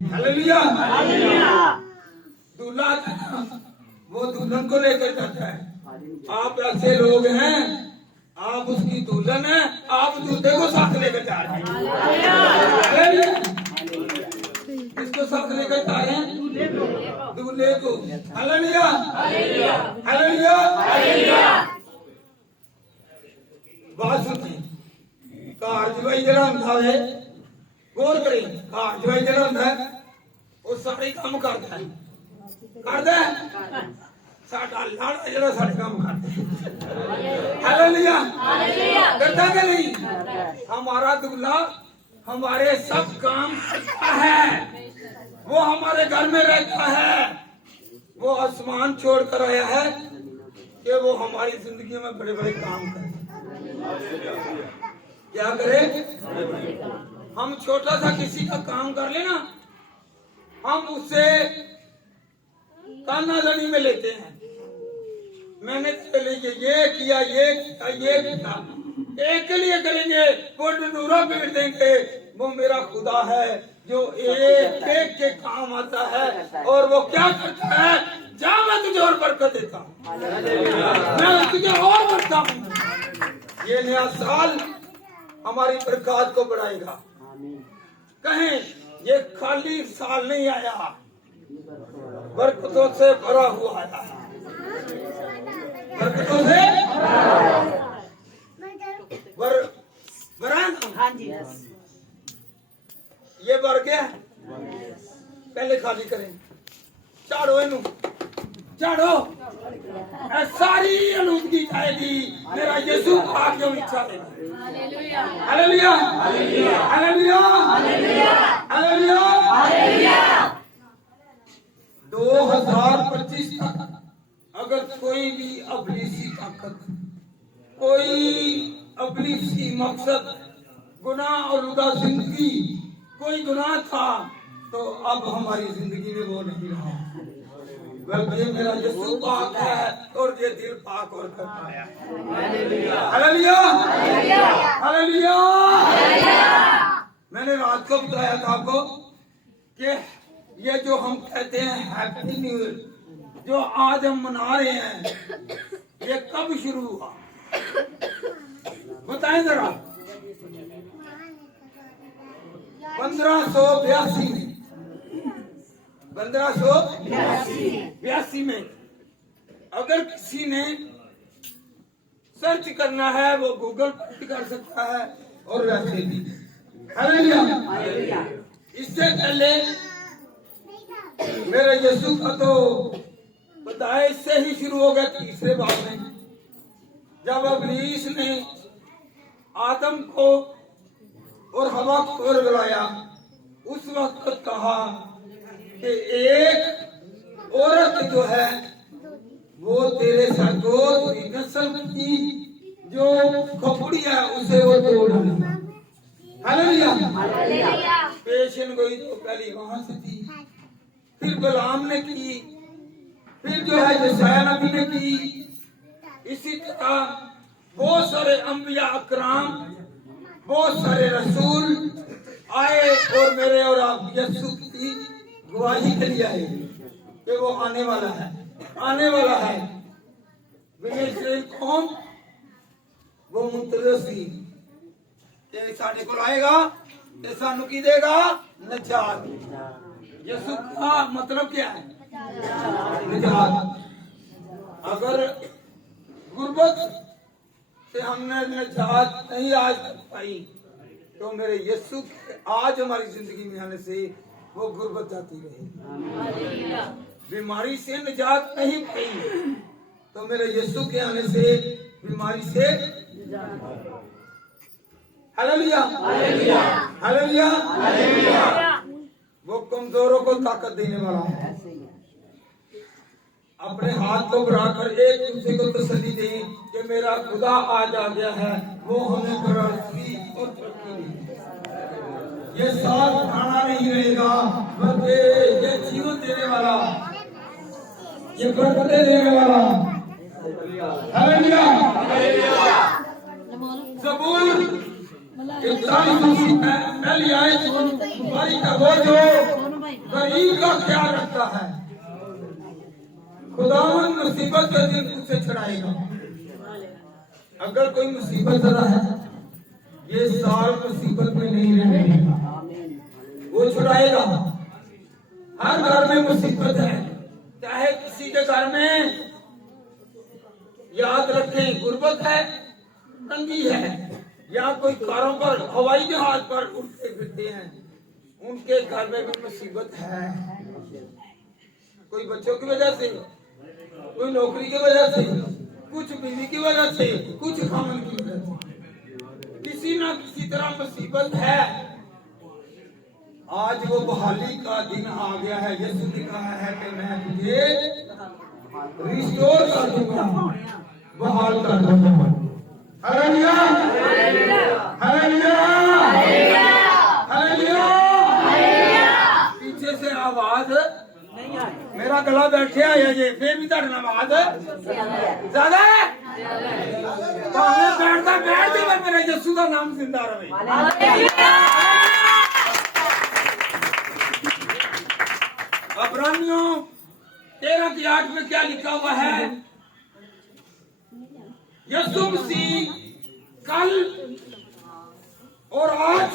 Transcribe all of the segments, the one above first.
Hallelujah. दूल्हा वो दुल्हन को लेकर जाता है। आप ऐसे लोग हैं, आप उसकी दुल्हन है, आप दूल्हे को साथ लेकर जा रहे हैं। किसको साथ लेकर जा रहे हैं? दूल्हे को। Hallelujah hallelujah. बात सुनिए, कार जवाई जरा होता है, गौर करें, कार जवाई जरा होता है वो सारे काम करता है, करता है साडा लाड़ा जरा सारे काम करता है। हालेलुया करता कि नहीं? हमारा दूल्हा हमारे सब काम करता है, वो हमारे घर में रहता है, वो आसमान छोड़कर आया है कि वो हमारी जिंदगी में बड़े बड़े काम करे। क्या करे? हम छोटा सा किसी का काम कर लेना, हम उससे कानाजानी में लेते हैं। मैंने तेरे लिए ये किया, ये किया, ये किया, एक के लिए करेंगे, वो डंडूरा पीट देंगे। वो मेरा खुदा है जो एक एक के काम आता है, और वो क्या करता है? जा मैं तुझे और बरकत देता हूँ, मैं तुझे और बढ़ता हूँ। ये नया साल हमारी बरकत को बढ़ाएगा। कहें ये खाली साल नहीं आया, बरकतों से भरा हुआ आया है, बरकतों से भरा। हाँ जी, ये भर गया, पहले खाली करें, झाड़ो इनू, झाड़ो, सारी आलूदगी जाएगी, मेरा यीशु आगे चलेगा। Hallelujah hallelujah hallelujah hallelujah. 2025 तक अगर कोई भी अबलीसी ताकत, कोई अबलीसी मकसद, गुनाह और उदा जिंदगी, कोई गुनाह था तो अब हमारी जिंदगी में वो नहीं रहा, बल्कि मेरा यीशु पाक है और ये दिल पाक और करता है। Hallelujah hallelujah. मैंने रात को बताया था आपको कि ये जो हम कहते हैं हैप्पी न्यू ईयर, जो आज हम मना रहे हैं, ये कब शुरू हुआ बताएं जरा? 1582 में, 1582 में। अगर किसी ने सर्च करना है वो गूगल पर भी कर सकता है और वैसे भी। हालेलुया। इससे पहले मेरे यीशु का तो बताया, इससे ही शुरू हो गया तीसरे बाब में, जब इब्लीस ने आदम को और हवा को बुलाया, उस वक्त कहा कि एक औरत जो है वो तेरे साथ तेरी नस्ल की जो खोपड़ी है उसे वो तोड़ देगा। हालेलुया। पेशन गोई तो पहली वहां से थी, फिर गुलाम ने की, फिर जो है यशायाह नबी ने की। इसी तरह बहुत सारे अंबिया अकराम, बहुत सारे रसूल आए और मेरे और आप यीशु की गवाही के लिए आए कि वो आने वाला है, आने वाला है। विश्वासी कौम वो मुंतज़िर कि साडे कोल आएगा ते सानू की देगा? नजात। यीशु का मतलब क्या है? नजात। अगर गुर्बत से हमने नजात नहीं आज तक पाई तो मेरे यीशु आज हमारी जिंदगी में आने से वो गुर्बत जाती रहे। बीमारी से निजात नहीं पाई तो मेरे यीशु के आने से बीमारी से। Hallelujah hallelujah hallelujah. वो कमजोरों को ताकत देने वाला है। अपने हाथ को बढ़ाकर एक दूसरे को तसल्ली दें कि मेरा खुदा आज आ गया है, वो हमें बढ़ाती और तरक्की देगी। ये साल पुराना नहीं रहेगा, बल्कि ये जीवन देने वाला, ये बरकतें देने वाला। Hallelujah hallelujah. ज़बूर पहली आयत का वो जो गरीब का ख्याल रखता है, खुदावन मुसीबत के दिन उसे छुड़ाएगा। अगर कोई मुसीबत ज़रा है, ये साल मुसीबत में नहीं रहने देगा, वो छुड़ाएगा। हर घर में मुसीबत है, चाहे किसी के घर में, याद रखें, गुर्बत है, तंगी है, या कोई कारों पर, हवाई जहाज पर उड़ते फिरते हैं, उनके घर में भी मुसीबत है। कोई बच्चों की वजह से, कोई नौकरी की वजह से, कुछ बीवी की वजह से, कुछ खामन की वजह से, किसी ना किसी तरह मुसीबत है। आज वो बहाली का दिन आ गया है। यीशु ने कहा है कि मैं तुझे रिस्टोर कर दूंगा, बहाल कर दूंगा। Hallelujah, hallelujah, hallelujah. पीछे से आवाज मेरा गला बैठे आया जे, फिर भी ਤੁਹਾਡਾ आवाज ज्यादा है। बैठता बैठते पर मेरा यीशु का नाम जिंदा रहे। अब्रानियों 13:8 में क्या लिखा हुआ है? यीशु मसीह कल और आज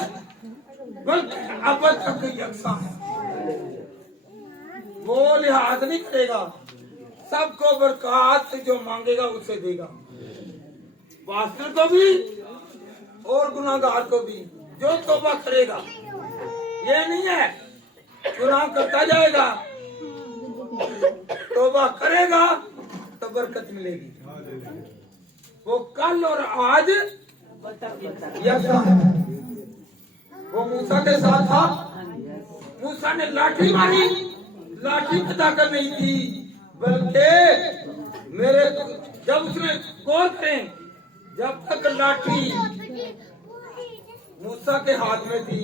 बल्कि अब तक यकसा है। वो लिहाज नहीं करेगा, सबको बरकत से जो मांगेगा उसे देगा, पास्टर को भी और गुनाहगार को भी। जो तौबा करेगा, ये नहीं है गुनाह करता जाएगा, तौबा करेगा तो बरकत मिलेगी। वो कल और आज यकसा है। वो मूसा के साथ था, मूसा ने लाठी मारी, लाठी में ताकत नहीं थी, बल्कि मेरे जब उसने गौर करें, जब तक लाठी मूसा के हाथ में थी,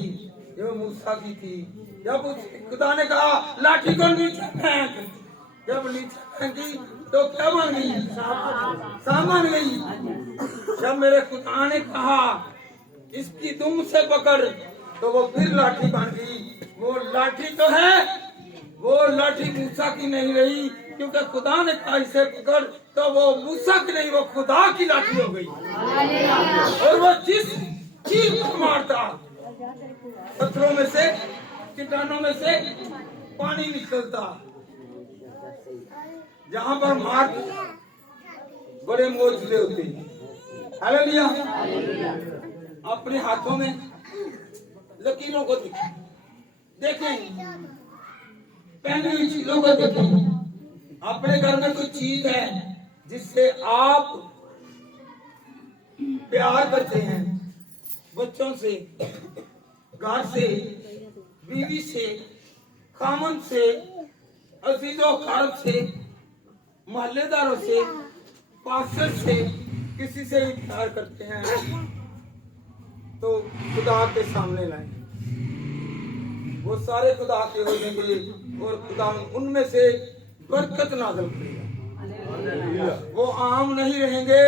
जो मूसा की थी, जब खुदा ने कहा लाठी को नीचे फेंक, जब नीचे फेंकी तो क्या बन गई? सांप बन गई। जब मेरे खुदा ने कहा इसकी दुम से पकड़, तो वो फिर लाठी बन गई। वो लाठी तो है, वो लाठी मूसा की नहीं रही, क्योंकि खुदा ने कहा इसे पकड़, तो वो मूसा की नहीं, वो खुदा की लाठी हो गई। और वो जिस चीज को मारता, पत्थरों में से, चट्टानों में से पानी निकलता, जहां पर मार बड़े मोजले होते। हालेलुया। अपने हाथों में लकीरों को देखें, पहनी हुई चीजों को देखें। अपने घर में कोई चीज है जिससे आप प्यार करते हैं, बच्चों से, घर से, बीवी से, खामन से, अजीजों कारब से, मोहल्लेदारों से, पास्टर से, किसी से भी प्यार करते हैं, तो खुदा के सामने लाएं। वो सारे खुदा के हो जाएंगे और खुदा उनमें से बरकत नाज़िल करेगा। वो आम नहीं रहेंगे,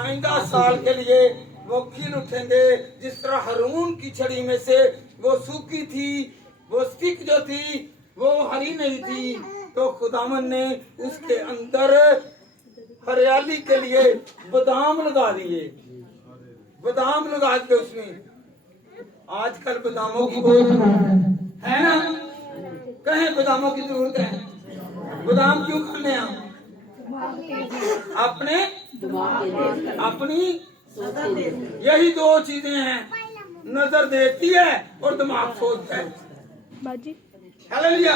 आइंदा साल के लिए वो खिल उठेंगे। जिस तरह हारून की छड़ी में से वो सूखी थी, वो स्टिक जो थी वो हरी नहीं थी, तो खुदावन ने उसके अंदर हरियाली के लिए बादाम लगा दिए, बादाम लगा दिए उसमें। आजकल बादामों की बहुत जरूरत है ना? कहें बादामों की जरूरत है। बादाम क्यों खाने हम? अपनी यही दो चीजें हैं, नजर देखती है और दिमाग सोचता है। हालेलुया।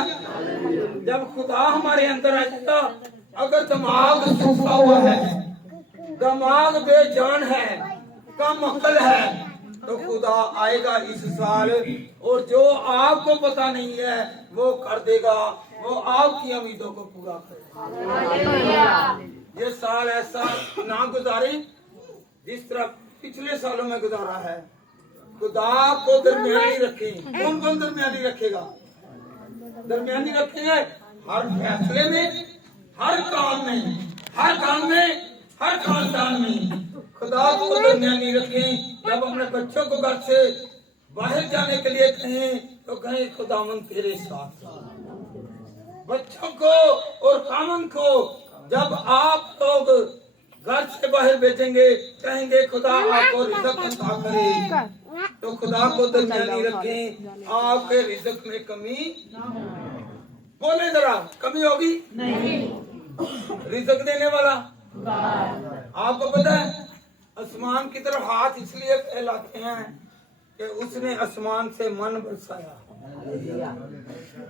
जब खुदा हमारे अंदर आएगा, अगर दिमाग सूखा हुआ है, दिमाग बेजान है, कम अक्ल है, तो खुदा आएगा इस साल और जो आपको पता नहीं है वो कर देगा, वो आपकी उम्मीदों को पूरा करेगा। ये साल ऐसा ना गुजारे जिस तरह पिछले सालों में गुजारा है। खुदा को दरमियानी रखें। कौन कौन दरमियानी रखेगा? दरमियानी रखेंगे हर फैसले में, हर काम में, हर काम में, हर खानदान में। खुदा को दरमियानी रखें। जब अपने बच्चों को घर से बाहर जाने के लिए कहें तो कहें खुदावन तेरे साथ। बच्चों को और कामन को जब आप लोग घर से बाहर भेजेंगे, कहेंगे खुदा आपको रिज़्क अता करे, तो खुदा को दरमियानी रखें, आपके रिज़्क में कमी बोले जरा, कमी होगी नहीं। रिज़्क देने वाला आपको पता है, आसमान की तरफ हाथ इसलिए फैलाते हैं कि उसने आसमान से मन बरसाया।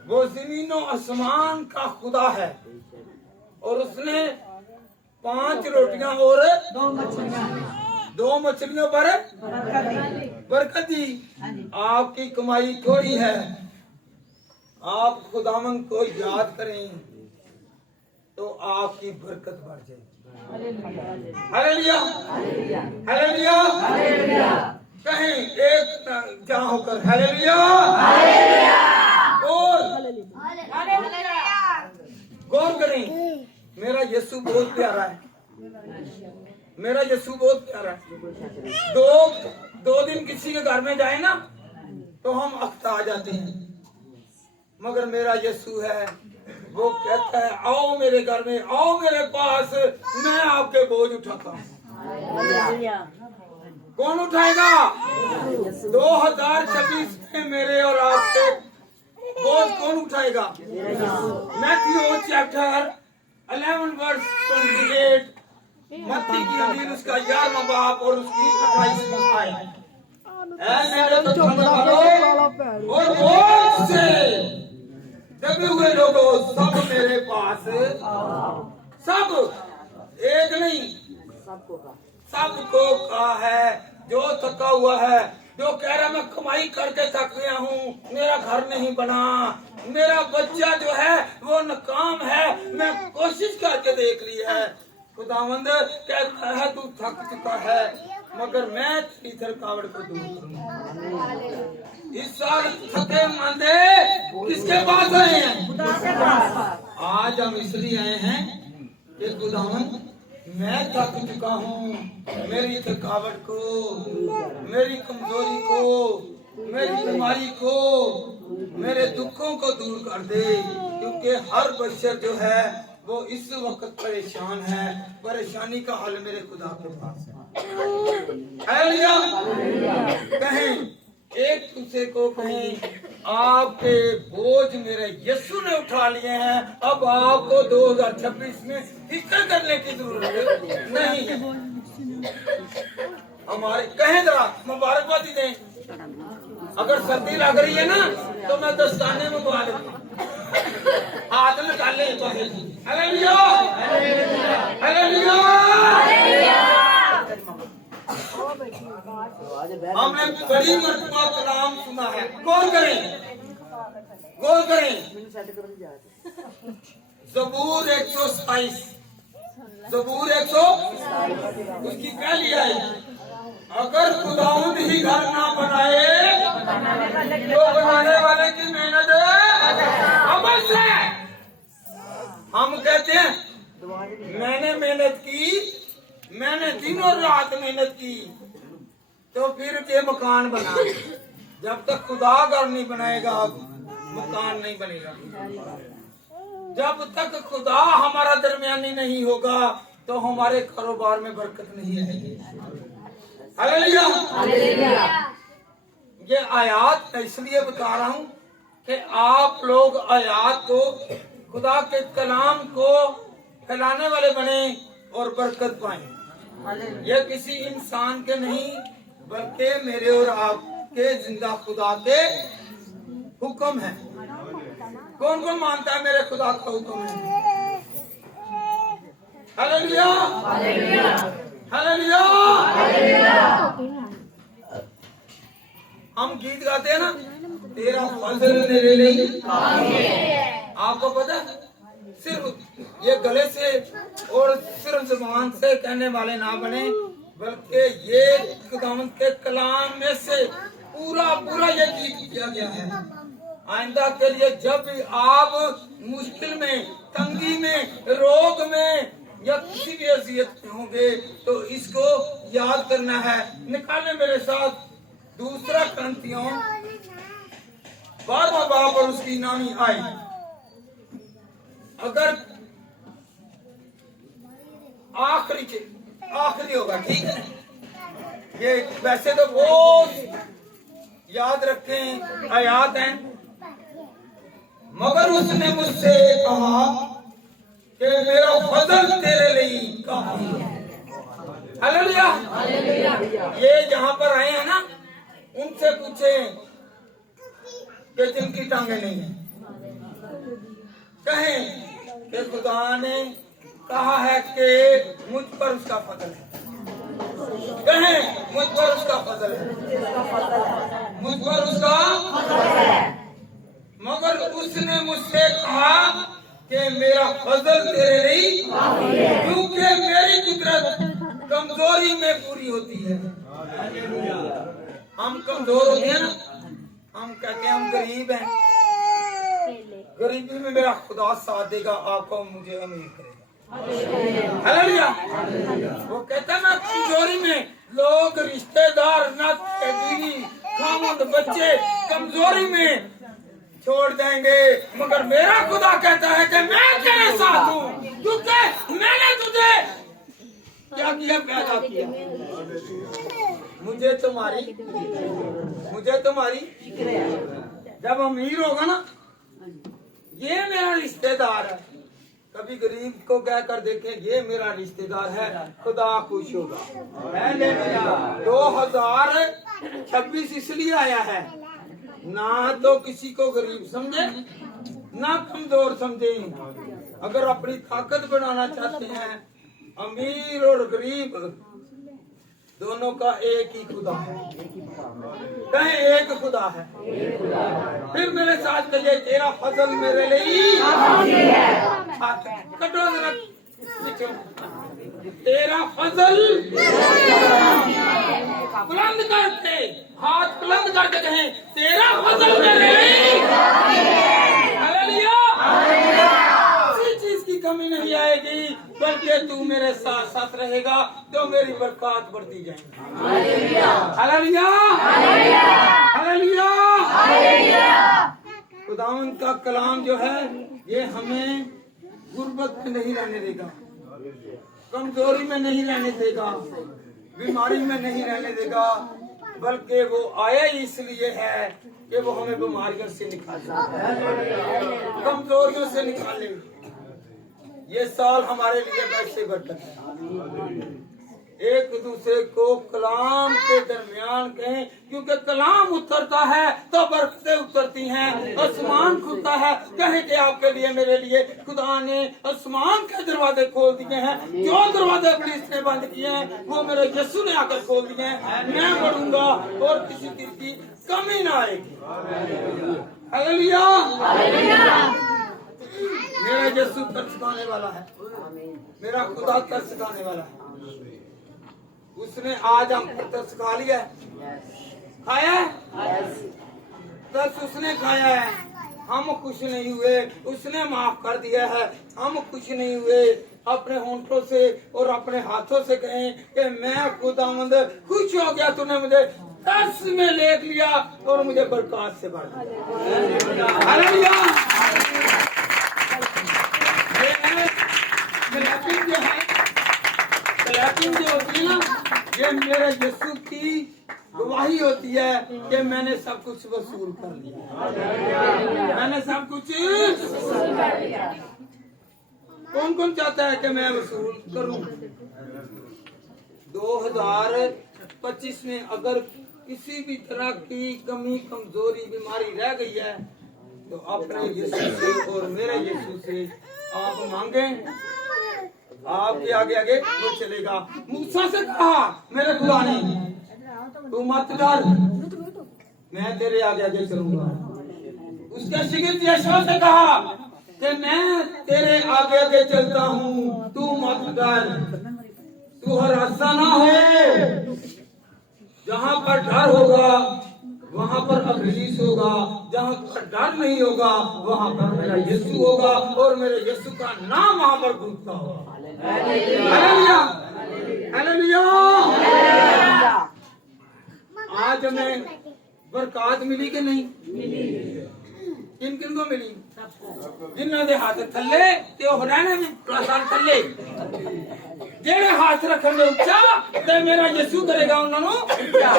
वो जमीनों आसमान का खुदा है और उसने 5 रोटियां और 2 मछलियों पर बरकत दी। आपकी कमाई थोड़ी है, आप खुदावन को याद करें तो आपकी बरकत बढ़ जाएगी। हालेलुया, हालेलुया, कहें एक जहां होकर हालेलुया। और गौर करें, मेरा यीशु बहुत प्यारा है, मेरा यीशु बहुत प्यारा है। दो दिन किसी के घर में जाए ना तो हम अख्ता जाते हैं, मगर मेरा यीशु है, वो कहता है आओ मेरे घर में, आओ मेरे पास, मैं आपके बोझ उठाता हूँ। कौन उठाएगा? 2026 में मेरे और आपके बोझ कौन उठाएगा? मैथ्यू चैप्टर 11 वर्स 28, मत्ती की अंजील उसका 11वां बाब और उसकी 28वीं आयत। और बोझ से दबे हुए लोगों सब मेरे पास, सब एक नहीं, सबको कहा है, जो थका हुआ है, जो कह रहा मैं कमाई करके थक गया हूँ, मेरा घर नहीं बना, मेरा बच्चा जो है वो नाकाम है, मैं कोशिश करके देख ली है, खुदावंद कहता है तू थक चुका है, मगर मैं तेरी थकावट को दूर करूंगा। इस साल थके मांदे किसके पास आए हैं? आज हम इसलिए आए हैं कि खुदावंद मैं थक चुका हूँ, मेरी थकावट को, मेरी कमजोरी को, मेरी बीमारी को, मेरे दुखों को दूर कर दे, क्योंकि हर बशर जो है वो इस वक्त परेशान है, परेशानी का हल मेरे खुदा के पास है। हालेलुया, कहें एक दूसरे को, कहें आपके बोझ मेरे यीशु ने उठा लिए हैं, अब आपको 2026 में फिक्र करने की जरूरत नहीं है। हमारे कहें जरा मुबारकबादी दें, अगर सर्दी लग रही है ना तो मैं दस्ताने मंगवा लेता हूँ, हाथ निकाले। Hallelujah, hallelujah. हमने बड़ी मर्तबा कलाम सुना है, गौर करें, गौर करें। ज़बूर 127, ज़बूर 127 उसकी पहली आयत, अगर खुदावंद ही घर ना बनाए तो बनाने वाले की मेहनत अवश्य है। हम कहते हैं मैंने मेहनत की, मैंने दिन और रात मेहनत की, तो फिर ये मकान बना, जब तक खुदा घर नहीं बनाएगा मकान नहीं बनेगा। जब तक खुदा हमारा दरमियानी नहीं होगा तो हमारे कारोबार में बरकत नहीं आएगी। Hallelujah, hallelujah. ये आयात मैं इसलिए बता रहा हूँ कि आप लोग आयात को, खुदा के कलाम को फैलाने वाले बने और बरकत पाएं। ये किसी इंसान के नहीं बल्कि मेरे और आपके जिंदा खुदा के हुक्म है। कौन कौन मानता है मेरे खुदा का हुक्म है? Hallelujah, hallelujah, hallelujah. हम गीत गाते हैं ना, तेरा फजल मेरे लिए। आपको पता, सिर्फ ये गले से और सिर्फ जुबान से कहने वाले ना बने, बल्कि ये खुदावंद के कलाम में से पूरा पूरा ये गीत किया गया है। आइंदा के लिए जब भी आप मुश्किल में, तंगी में, रोग में या किसी भी अजियत में होंगे तो इसको याद करना है। निकालें मेरे साथ 2 कुरिन्थियों 12वां बाब और उसकी 9वीं आयत। अगर आखिरी होगा, ठीक है। ये वैसे तो बहुत याद रखें आयात हैं, मगर उसने मुझसे कहा कि मेरा फजल तेरे लिए काफी है। हालेलुया। ये जहां पर आए हैं ना, उनसे पूछें कि जिनकी टांगे नहीं है, कहें कि खुदा ने कहा है कि मुझ पर उसका फजल है। कहें मुझ पर उसका फजल है, मुझ पर उसका फजल है। मगर उसने मुझसे कहा कि मेरा फजल तेरे लिए काफी है, क्योंकि मेरी कुदरत कमजोरी में पूरी होती है। हम कमजोर होते हैं ना, हम कहते हैं हम गरीब हैं, गरीबी में मेरा खुदा साथ देगा, आपको मुझे अमीर करेगा। हालेलुया। वो कहता ना कमजोरी में लोग, रिश्तेदार, नाते, बीवी, खामद, बच्चे कमजोरी में छोड़ देंगे, मगर मेरा खुदा कहता है कि मैं तेरे साथ हूँ, क्योंकि मैंने तुझे क्या किया, पैदा किया। मुझे तुम्हारी जब अमीर होगा ना, ये मेरा रिश्तेदार है। कभी गरीब को कहकर देखें ये मेरा रिश्तेदार है, खुदा खुश होगा। 2026 इसलिए आया है, ना तो किसी को गरीब समझे ना कमजोर समझे। अगर अपनी ताकत बढ़ाना चाहते हैं, अमीर और गरीब दोनों का एक ही खुदा है। कहें एक खुदा है। फिर मेरे साथ कहिए तेरा फजल मेरे लिए कटो जरा, तेरा फजल बुलंद करके, हाथ बुलंद करके कहें तेरा फजल मेरे लिए। हालेलुया। किसी चीज की कमी नहीं आएगी, बल्कि तू मेरे साथ साथ रहेगा तो मेरी बरकत बढ़ती जाएगी। हालेलुया। हालेलुया। खुदावन का कलाम जो है ये हमें गुर्बत में नहीं रहने देगा, कमजोरी में नहीं रहने देगा, बीमारी में नहीं रहने देगा, बल्कि वो आया इसलिए है कि वो हमें बीमारियों से निकाले, कमजोरियों से निकाले। ये साल हमारे लिए वैसे बरकत है। एक दूसरे को कलाम के दरमियान कहें, क्योंकि कलाम उतरता है तो बरकतें उतरती हैं, आसमान खुलता है। कहें कि आपके लिए, मेरे लिए खुदा ने आसमान के दरवाजे खोल दिए हैं। जो दरवाजे पुलिस ने बंद किए हैं वो मेरे यीशु ने आकर खोल दिए हैं। मैं बढ़ूंगा और किसी चीज की कमी ना आएगी। हालेलुया। मेरा यीशु तरस खाने वाला है, मेरा खुदा तरस खाने वाला है। उसने आज हमको तरस खा लिया है, खाया है, तरस उसने खाया है। हम खुश नहीं हुए, उसने माफ कर दिया है। हम खुश नहीं हुए, अपने होंठों से और अपने हाथों से कहें कि मैं खुदावंद खुश हो गया, तूने मुझे तरस में ले लिया और मुझे बरकत से भर दिया। हालेलुया। जो होती है ना, ये मेरे यीशु की गवाही होती है कि मैंने सब कुछ वसूल कर लिया। मैंने सब कुछ कौन कौन चाहता है कि मैं वसूल करूं? 2025 में अगर किसी भी तरह की कमी, कमजोरी, बीमारी रह गई है तो अपने यीशु से और मेरे यीशु से आप मांगे, आपके आगे आगे वो चलेगा। मूसा से कहा मेरे खुदा ने, तू मत डर, मैं तेरे आगे आगे चलूंगा। उसके शिगिर्द यशोआ से कहा कि मैं तेरे आगे आगे चलता हूँ, तू मत डर, तू हरासा ना हो। जहाँ पर डर होगा वहाँ पर अबलीस होगा, जहाँ पर डर नहीं होगा वहाँ पर मेरा यीशु होगा और मेरे यीशु का नाम वहाँ पर गूंजता होगा। हालेलुया। हालेलुया। आज हमें बरकत मिली कि नहीं? किन किन को मिली? जिन्होंने हाथ थले ते ओ हरियाणा में प्रसाद थले जेड़े हाथ रखने ऊंचा ते मेरा यीशु करेगा उन्होंने ऊंचा।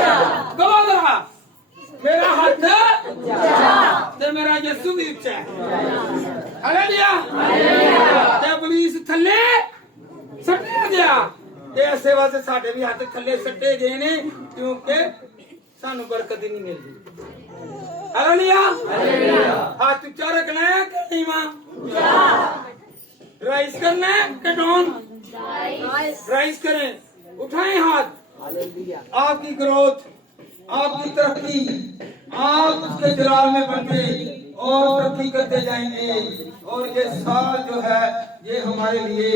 गवा गवा मेरा हाथ ऊंचा ते मेरा यीशु भी ऊंचा है। हालेलुया ते पुलिस थले सट्टा गया ते ऐसे वास्ते साडे भी हाथ थले सट्टे गए ने क्योंकि सानू बरकत ही नहीं मिलती। हालेलुया हाथ ऊंचा रखना है कि नहीं मां? राइज करना है कि डाउन? राइज करें, उठाएं हाथ। आपकी ग्रोथ, आपकी तरक्की, आप उसके जलाल में बनके और तरक्की करते जाएंगे। और ये साल जो है ये हमारे लिए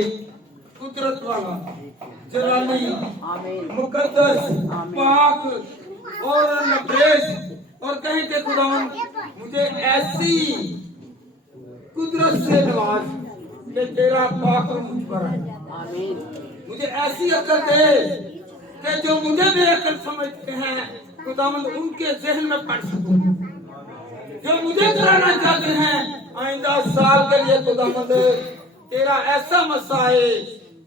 कुदरत वाला, जलाली, मुकद्दस, पाक और नफरेज और कहें कि खुदावन मुझे ऐसी कुदरत से नवाज कि तेरा पाक मुझ पर है। मुझे ऐसी अकल दे कि जो मुझे बेअकल समझते हैं खुदावन उनके जहन में पड़ सकूं। जो मुझे कराना चाहते हैं आइंदा साल के लिए खुदावन तेरा ऐसा मसा है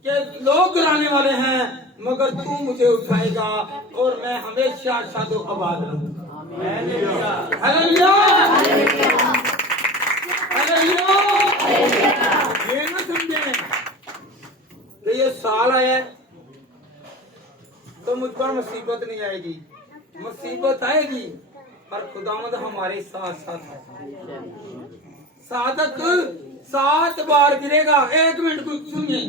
कि लोग गिराने वाले हैं मगर तू मुझे उठाएगा और मैं हमेशा शादो आबाद रहूंगा। Hallelujah hallelujah. ये ना समझे कि ये साल आया तो मुझ पर मुसीबत नहीं आएगी। मुसीबत आएगी पर खुदावंद हमारे साथ साथ है। साधक 7 बार गिरेगा। 1 मिनट को सुनिए,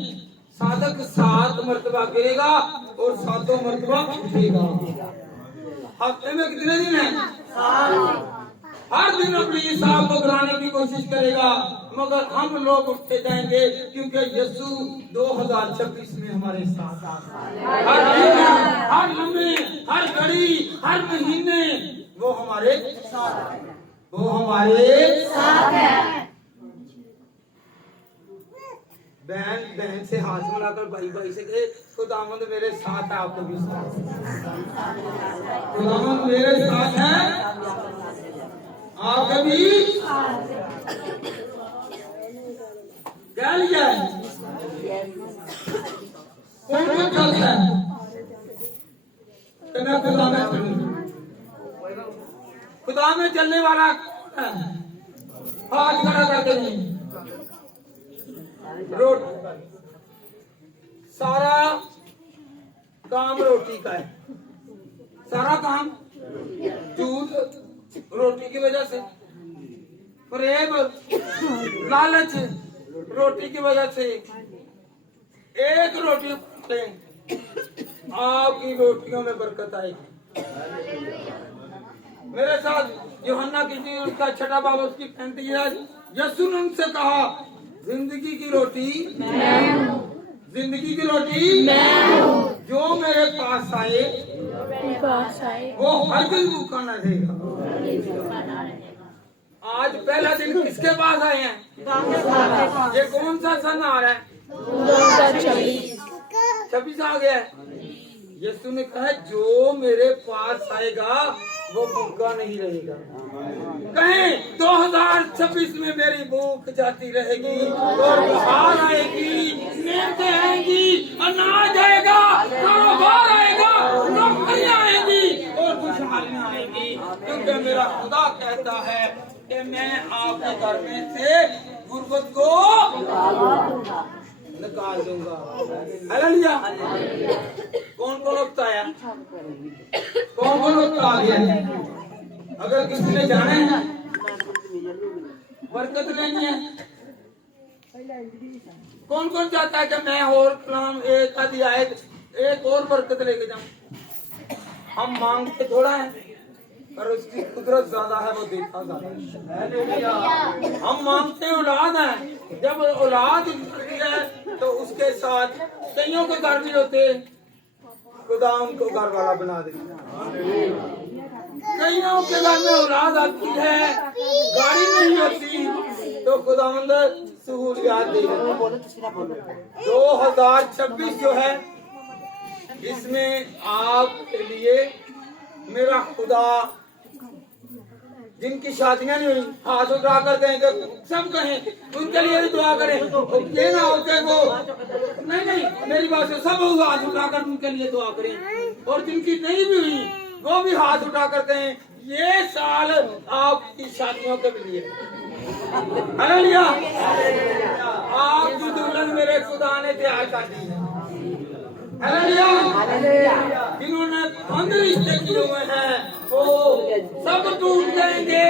साधक 7 मरतबा गिरेगा और 7 मरतबा उठेगा। हफ्ते में कितने दिन है? हर दिन अपनी हिसाब को गिराने की कोशिश करेगा मगर हम लोग उठते जाएंगे क्योंकि यीशु 2026 में हमारे साथ हर दिन, हर लम्हे, हर घड़ी, हर महीने वो हमारे साथ है। वो हमारे साथ है। बहन बहन से हाथ मिलाकर भाई भाई से कहे खुदावंद मेरे साथ है, आपको भी साथ है। खुदावंद मेरे साथ है, आपको भी क्या लिया है? कौन कौन चलता है? मैं खुदा में चलूं। खुदा में चलने वाला कौन है? हाथ खड़ा करके नहीं। रोटी, सारा काम रोटी का है। सारा काम झूठ रोटी की वजह से, प्रेम लालच रोटी की वजह से। एक रोटी आपकी रोटियों में बरकत आएगी। मेरे साथ यूहन्ना की उसका 6 बाब उसकी 35 यीशु ने उनसे कहा जिंदगी की रोटी मैं हूं। जिंदगी की रोटी मैं हूं। जो मेरे पास आए वो हरगिज़ भूखा न रहेगा। आज पहला दिन किसके पास आए हैं? ये कौन सा सन आ रहा है? 26 आ गया है। यीशु ने कहा जो मेरे पास आएगा वो भूखा नहीं रहेगा। कहें 2026 में मेरी भूख जाती रहेगी और बहार आएगी, नेमतें आएंगी, अनाज आएगा, कारोबार आएगा, नौकरियां आएंगी और खुशहालियां आएंगी क्योंकि मेरा खुदा कहता है कि मैं आपके घर में से गुर्बत को निकाल दूंगा। हालेलुया। कौन कौन उठता है? कौन कौन उठता आ गया? अगर किसी ने जाना है बरकत लेनी है, कौन कौन चाहता है कि मैं और कलाम एक आदि आयत एक और बरकत लेके जाऊं? हम मांगते थोड़ा है पर उसकी कुदरत ज्यादा है, वो देता ज्यादा है। हम मांगते औलाद है, जब औलाद है तो उसके साथ कईयों के घर भी होते खुदा उनको घर वाला बना दे। कईयों के घर में औलाद आती है, गाड़ी नहीं होती तो खुदावंद सहूलियात दे। 2026 जो है इसमें आपके लिए मेरा खुदा जिनकी शादियां नहीं हुई हाथ उठा कर कहेंगे, सब कहें उनके लिए भी दुआ करें। ये ना होते वो नहीं मेरी बात से सब हाथ उठाकर उनके लिए दुआ करें, और जिनकी नहीं भी हुई वो भी हाथ उठा कर कहें ये साल आपकी शादियों के लिए। हालेलुया। आपकी दुल्हन मेरे खुदा ने तैयार कर दी है। हालेलुया। जिन्होंने बंद रिश्ते किए हुए हैं वो सब टूट जाएंगे,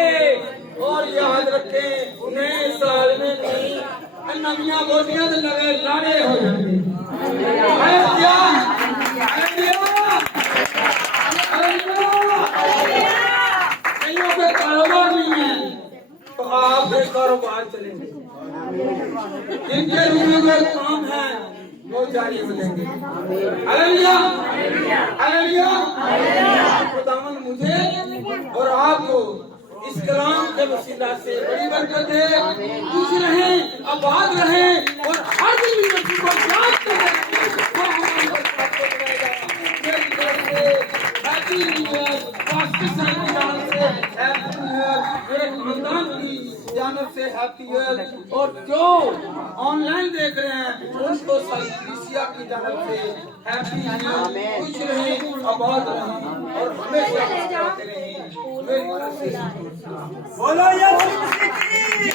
और याद रखें नए साल में नहीं नवियां बोलियां तो लगे लाड़े हो जाएंगे। हालेलुया। हालेलुया। कईयों के कारोबार नहीं है तो आपके कारोबार चलेंगे, जिनके रुके हुए काम है वो जारी हो जाएंगे। हालेलुया। हालेलुया। खुदावन मुझे और आपको इस कलाम के वसीला से बड़ी बरकत है। खुश रहें, आबाद रहें, और हर दिन भी मसीह को याद करें। वो हमारी बरकत को बढ़ाएगा। मेरी तरफ से हैप्पी न्यू ईयर, पास्टर साहब की जानब से हैप्पी न्यू ईयर, मेरे खानदान की जानब से हैप्पी ईयर, और जो ऑनलाइन देख रहे हैं उनको सलीसिया की जानब से हैप्पी न्यू ईयर। खुश रहें, आबाद रहें, और हमेशा मुस्कुराते रहें। मेरी तरफ से बोलो यीशु मसीह की